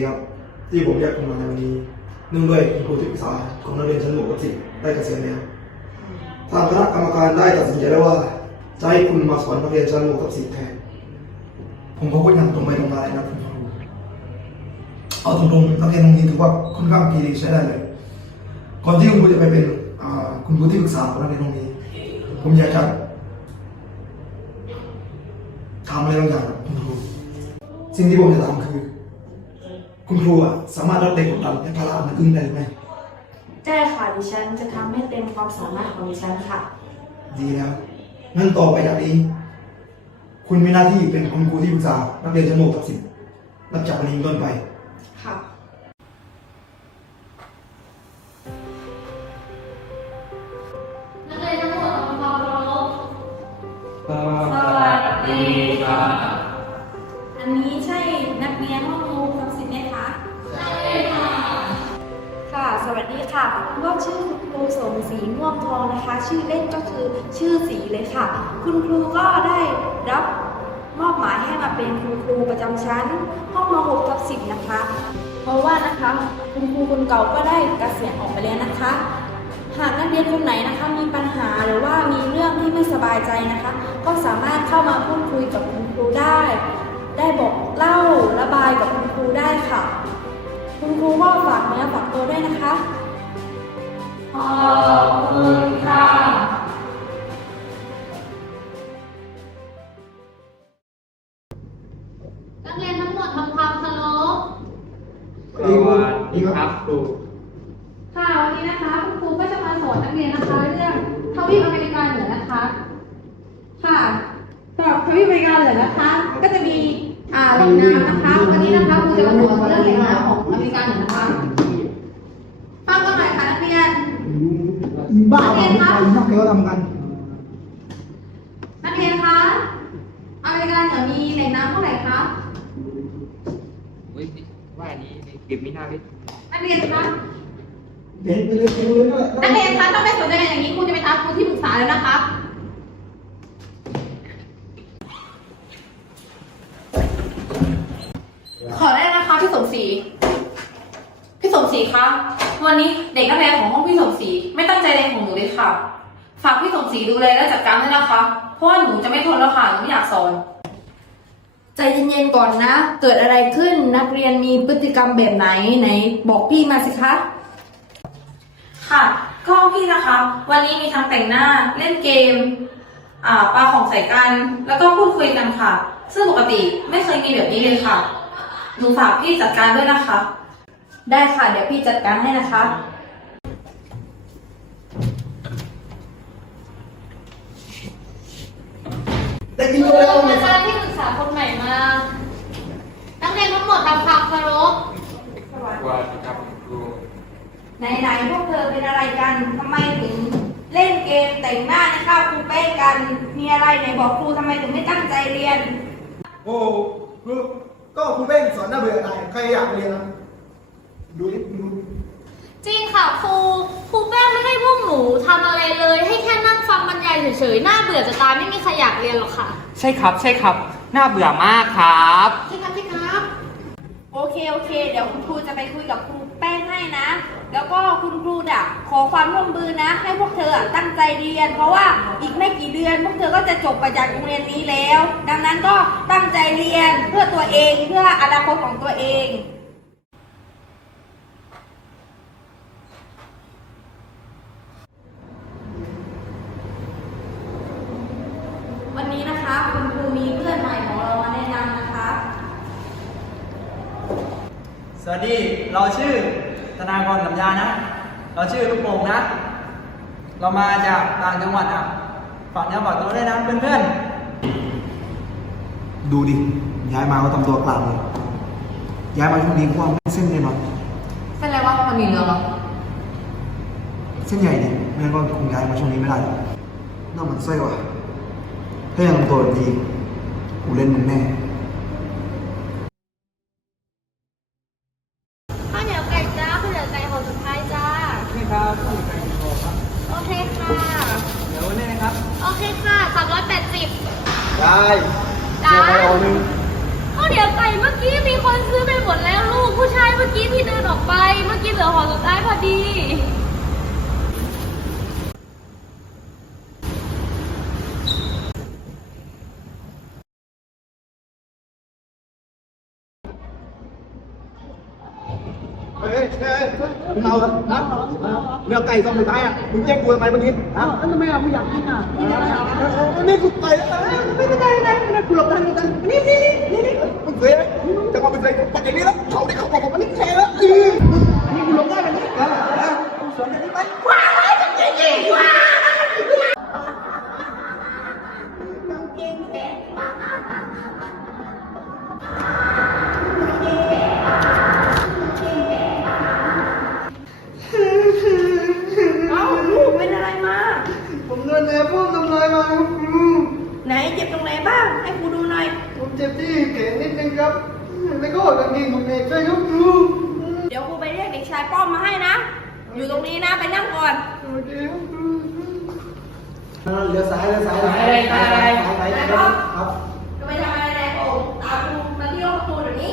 ดีครับที่ผมเรียกคุณมาในวันนี้เนื่องด้วยคุณครูที่ปรึกษาของนักเรียนชั้นหกกับสิบได้เกษียณแล้วทางคณะกรรมการได้ตัดสินใจแล้วว่าจะให้คุณมาสอนนักเรียนชั้นหกกับสิบแทน ผมขอพูดอย่างตรงไปตรงมาเลยนะคุณครูเอาตรงๆนักเรียนโรงเรียนถือว่าค่อนข้างดีใช้ได้เลย ก่อนที่คุณครูจะไปเป็นคุณครูที่ปรึกษาของนักเรียนโรงเรียนผมอยากจะทำอะไรบางอย่างคุณครูสิ่งที่ผมจะทำคือ คุณครูอะสามารถรับเด็กกดดันและภาระมันขึ้นได้หรือไม่ได้ค่ะดิฉันจะทำให้เต็มความสามารถของดิฉันค่ะ ดีแล้วงั้นต่อไปจากนี้ คุณมีหน้าที่เป็นคุณครูที่ปรึกษานักเรียนชั้นหกกับสิบนับจากวันนี้เป็นต้นไป ค่ะ สีม่วงทองนะคะ ชื่อเล่นก็คือชื่อสีเลยค่ะ คุณครูก็ได้รับมอบหมายให้มาเป็นคุณครูประจำชั้นห้องม .6 ทับ10นะคะ เพราะว่านะคะคุณครูคนเก่าก็ได้เกษียณออกไปแล้วนะคะ หากนักเรียนคนไหนนะคะมีปัญหาหรือว่ามีเรื่องที่ไม่สบายใจนะคะ ก็สามารถเข้ามาพูดคุยกับคุณครูได้ ได้บอกเล่าระบายกับคุณครูได้ค่ะ คุณครูก็ฝากเนื้อฝากตัวด้วยนะคะ ขอบคุณค่ะนักเรียนทั้งหมดทำความเคารพสวัสดีครับครูค่ะวันนี้นะคะคุณครูก็จะมาสอนนักเรียนนะคะเรื่องทวีปอเมริกาเหนือนะคะ ค่ะสำหรับทวีปอเมริกาเหนือนะคะ ก็จะมีอ่าแหล่งน้ำนะคะ วันนี้นะคะครูจะมาสอนเรื่องแหล่งน้ำของอเมริกาเหนือนะคะฟังกันหน่อยค่ะนักเรียน บ้าไม่ใครนอกเเขาทำกัน นักเรียนคะอเมริกาเหนือมีแหล่งน้ำเท่าไหร่คะเฮ้ยว่าอันนี้เก็บไม่น่าเลยนักเรียนคะเด็กไปเลยไปเลยนั่นแหละนักเรียนคะถ้าไม่สนใจอย่างนี้ครูจะไปตามครูที่ปรึกษาแล้วนะคะขอได้นะคะพี่สมศรีพี่ส มศรีคะ วันนี้เด็กนักเรียนของห้องพี่สมศรีไม่ตั้งใจเรียนของหนูเลยค่ะ ฝากพี่สมศรีดูแลและจัดการด้วยนะคะ เพราะว่าหนูจะไม่ทนแล้วค่ะ หนูไม่อยากสอน ใจเย็นๆก่อนนะ เกิดอะไรขึ้นนักเรียนมีพฤติกรรมแบบไหนไหน บอกพี่มาสิคะ ค่ะก็ห้องพี่นะคะ วันนี้มีทั้งแต่งหน้า เล่นเกม อ่าปาของใส่กัน แล้วก็พูดคุยกันค่ะ ซึ่งปกติไม่เคยมีแบบนี้เลยค่ะ หนูฝากพี่จัดการด้วยนะคะ ได้ค่ะ เดี๋ยวพี่จัดการให้นะคะได้กินตัวแล้วอาจารย์ที่ปรึกษาคนใหม่มา นักเรียนทั้งหมดทำความเคารพสวัสดีครับครูไหนๆพวกเธอเป็นอะไรกันทำไมถึงเล่นเกมแต่งหน้าในข้าวครูเป้กัน มีอะไรไหนบอกครูทำไมถึงไม่ตั้งใจเรียน โอ้ครูก็ครูเป้งสอนน่าเบื่อตายใครอยากเรียนนะ ดูดิดูจริงค่ะครูครูแป้งไม่ให้พวกหนูทำอะไรเลย ให้แค่นั่งฟังบรรยายเฉยๆน่าเบื่อจะตายไม่มีใครอยากเรียนหรอกค่ะ ใช่ครับใช่ครับ น่าเบื่อมากครับ ใช่ครับใช่ครับ โอเคโอเค เดี๋ยวคุณครูจะไปคุยกับครูแป้งให้นะ แล้วก็คุณครูอะขอความร่วมมือนะ ให้พวกเธออะตั้งใจเรียน เพราะว่าอีกไม่กี่เดือน พวกเธอก็จะจบไปจากโรงเรียนนี้แล้ว ดังนั้นก็ตั้งใจเรียนเพื่อตัวเองเพื่ออนาคตของตัวเอง วันนี้นะคะคุณครูมีเพื่อนใหม่ของเรามาแนะนำนะคะ สวัสดี เราชื่อ ธนากรสัญญานะ เราชื่อลูกโป่งนะ เรามาจากต่างจังหวัดอะฝากเนื้อฝากตัวด้วยนะเพื่อนดูดิ ย้ายมาก็ทำตัวกลางเลย ย้ายมาช่วงนี้กว้างเส้นเลยเนาะเป็นไรวะมันมีเรื่องหรอเส้นใหญ่เนี่ยไม่งั้นก็คงย้ายมาช่วงนี้ไม่ได้หรอกน่ามันไส้ว่ะถ้ายังทำตัวแบบนี้กูเล่นมึงแน่ ข้าวเหนียวไก่จ้าข้าวเหนียวไก่ห่อสุดท้ายจ้า ๆนี่ครับผู้จัดการ โครับโอเคค่ะ เดี๋ยวนี่นะครับ โอเคค่ะสามร้อยแปดสิบได้จ้าเดี๋ยวไปเอาหนึ่งข้าวเดี๋ยวไก่เมื่อกี้มีคนซื้อไปหมดแล้วลูก ผู้ชายเมื่อกี้ที่เดินออกไป เมื่อกี้เหลือห่อสุดท้ายพอดี เฮ้ยเฮ้ยเฮ้ยมึงเอาเหรอฮะเนื้อไก่ต้องไปตายอะ มึงแย่งกูทำไมเมื่อกี้ฮะทำไมอะมึงอยากกินอะนี่กูไก่ไม่ได้ไม่ได้ไม่ไรกูหลบทันกันนี่นี่นี่นี่มึงเคยไหมจะมาเป็นไรปัจจัยนี้แล้ว เขาได้เขาบอกผมมันนี่แค่แล้วนี่กูหลบได้แบบนี้ฮะฮะสวนกันนี้ไปว้าวจริงจริงว้ แล้วก็กางเกงของเด็กด้วยครับครูเดี๋ยวครูไปเรียกเด็กชายป้อมมาให้นะ อยู่ตรงนี้นะไปนั่งก่อนโอเคครับครูเลี้ยวซ้ายเลี้ยวซ้ายอะไรอะไรซ้ายซ้ายซ้ายครับครับจะไปทำอะไรแรงโอ่งตามครูมาที่ห้องครูเดี๋ยวนี้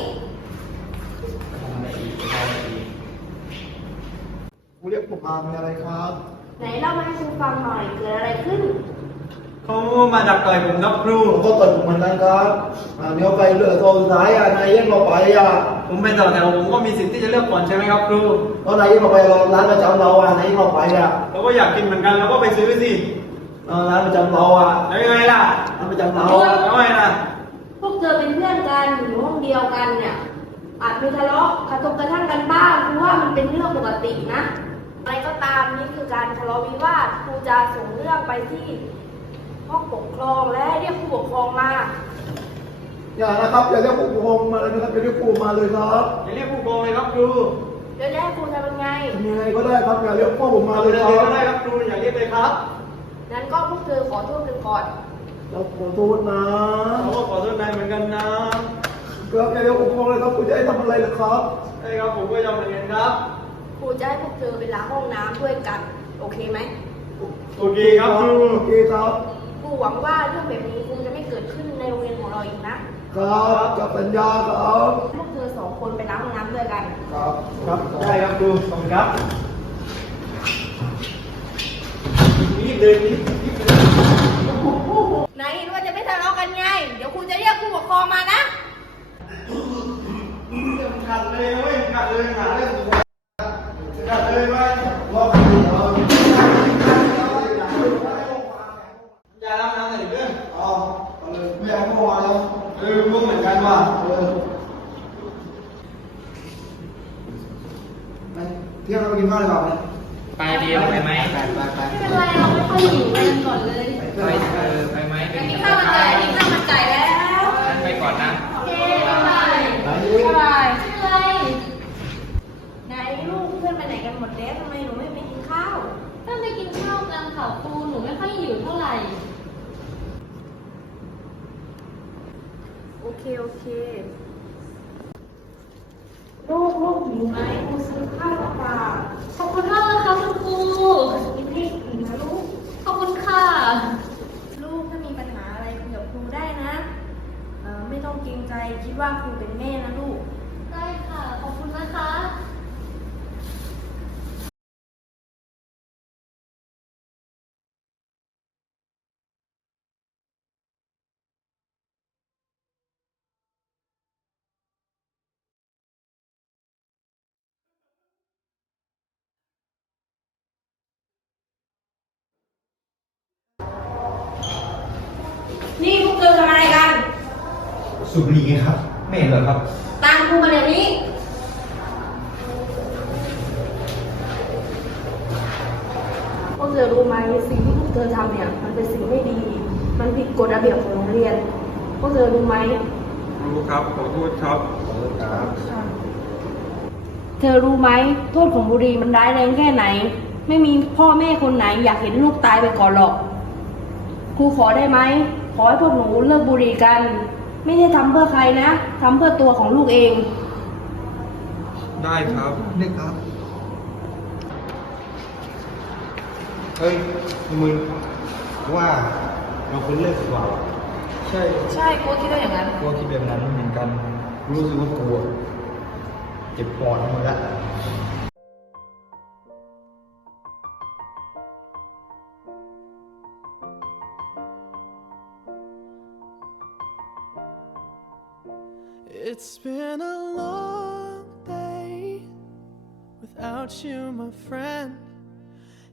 ครูเรียกผมมามีอะไรครับ ไหนเล่ามาให้ครูฟังหน่อยเกิดอะไรขึ้น เขามาดักต่อยผมครับครู ผมก็เปิดผมเหมือนกันครับอ่าเดี๋ยวไปเลือกตัวสุดท้ายอะนายยังเราไปอะผมเป็นต่อแถวผมก็มีสิทธิ์ที่จะเลือกก่อนใช่ไหมครับครูแล้วนายยังเราไปร้านประจำเราอะนายยังเราไปอะเราก็อยากกินเหมือนกันเราก็ไปซื้อสิเออร้านประจำเราอะแล้วยังไงล่ะร้านประจำเราแล้วไงล่ะพวกเธอเป็นเพื่อนกันอยู่ห้องเดียวกันเนี่ย อาจมีทะเลาะกระทบกระทั่งกันบ้างครูว่ามันเป็นเรื่องปกตินะอะไรก็ตามนี่คือการทะเลาะวิวาทครูจะส่งเรื่องไปที่ ห้องปกครองและให้เรียกผู้ปกครองมา อย่านะครับอย่าเรียกผู้ปกครองมาเลยนะครับอย่าเรียกครูมาเลยครับอย่าเรียกผู้ปกครองเลยครับครูเดี๋ยวจะให้ครูทำยังไงทำยังไงก็ได้ครับอย่าเรียกพ่อผมมามาเลเลยยครับก็ได้ครับครูอย่าเรียกเลยครับนั้นก็พวกเธอขอโทษกันก่อนเราขอโทษนะเขาก็ขอโทษนายเหมือนกันนะครับอย่าเรียกผู้ปกครองเลยครับคุณจะให้ทำอะไรล่ะครับใช่ครับผมก็ยอมเหมือนกันครับครูจะให้พวกเธอไปล้างห้องน้ำด้วยกัน โอเคไหมโอเคครับครูโอเคครับครู หวังว่าเรื่องแบบนี้คงจะไม่เกิดขึ้นในโรงเรียนของเราอีกนะครับกับสัญญาครับพวกเธอสองคนไปล้างห้องน้ำด้วยกัน ครับครับได้ครับครูขอบคุณครับนี่เดินนี่ไหนเห็นว่าจะไม่ทะเลาะกันไง เดี๋ยวครูจะเรียกผู้ปกครองมานะขัดเลยเว้ยขัดเลยหาเรื่องขัดเลยว่ารอ ว่ะเออไปเที่ยงเราไปกินข้าวเลยเปล่าเนี่ยไปเดียวไปไหมไปไปไปไม่เป็นไรเราไม่ค่อยหิวกันก่อนเลยไปเออไปไหมไปกินข้าวมันไก่กินข้าวมันไก่แล้วงั้นไปก่อนนะ โอเคบ๊ายบายไปบ๊ายบายไม่เป็นไรไหนลูกเพื่อนไปไหนกันหมดแล้วทำไมหนูไม่ไปกินข้าวตั้งไปกินข้าวกันค่ะครูหนูไม่ค่อยหิวเท่าไหร่ อเค โอเค ลูกลูกหิวไหมครูซื้อข้าวมาฝากขอบคุณมากเลยค่ะคุณครูกินให้อิ่มนะลูก ขอบคุณค่ะ ลูกถ้ามีปัญหาอะไรคุยกับครูได้นะเอ่อไม่ต้องเกรงใจคิดว่าครูเป็นแม่นะลูก ได้ค่ะ ขอบคุณนะคะ สุบรีไงครับ ไม่เห็นเหรอครับ ตามครูมาเดี๋ยวนี้ พวกเธอรู้ไหมสิ่งที่พวกเธอทำเนี่ยมันเป็นสิ่งไม่ดี มันผิดกฎระเบียบของโรงเรียน พวกเธอรู้ไหม รู้ครับ ขอโทษครับเธอรู้ไหมโทษของบุหรี่มันร้ายแรงแค่ไหน ไม่มีพ่อแม่คนไหน อยากเห็นลูกตายไปก่อนหรอก ครูขอได้ไหม ขอให้พวกหนูเลิกบุหรี่กัน ไม่ได้ทำเพื่อใครนะทำเพื่อตัวของลูกเอง ได้ครับนี่ครับ เฮ้ยมึงว่าเราควรเลิกดีกว่าว่ะใช่ใช่กูก็คิดว่าอย่างนั้น กลัวคิดแบบนั้นเหมือนกัน รู้สึกว่ากลัว เจ็บปอดหมดละ It's been a long day without you, my friend.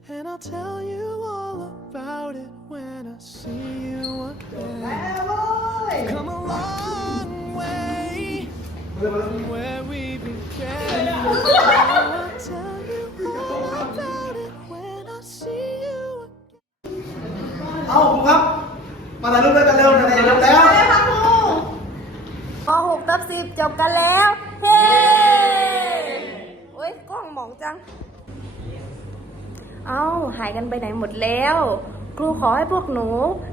And I'll tell you all about it when I see you again. Come a long way from where we began. I'll tell you all about it when I see you again. เอาครูครับ มาถ่ายรูปด้วยกันเร็วไหนๆจะรูปแล้ว ป .6 ทับ10จบกันแล้ว เฮ้โอ้ยกล้องหมองจัง เอาหายกันไปไหนหมดแล้ว ครูขอให้พวกหนู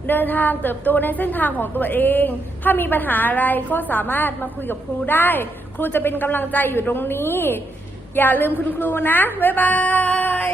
เดินทางเติบโตในเส้นทางของตัวเอง ถ้ามีปัญหาอะไรก็สามารถมาคุยกับครูได้ ครูจะเป็นกำลังใจอยู่ตรงนี้ อย่าลืมคุณครูนะ บ๊ายบาย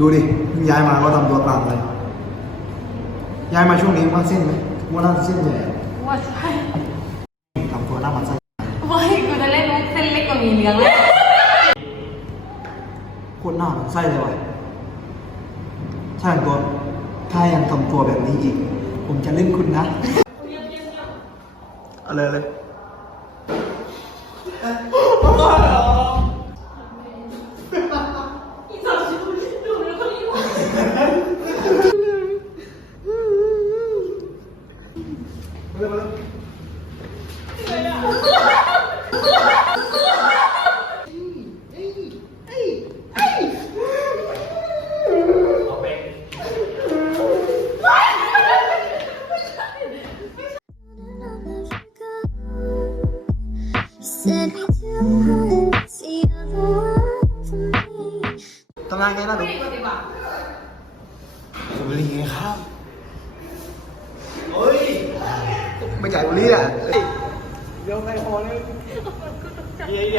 ดูดิเพิ่งย้ายมาก็ทำตัวกลางเลย ย้ายมาช่วงนี้มันเส้นไหมว่าน่าจะเส้นใหญ่ว่าใช่ทำตัวหน้ามันไส้เฮ้ยกูจะเล่นมุกเส้นเล็กกว่าหมีเหลืองเลยโคตรหน้ามันไส้เลยว่ะถ้าอย่างตัวถ้ายังทำตัวแบบนี้อีก ผมจะเล่นคุณนะเอะไรเลย ไม่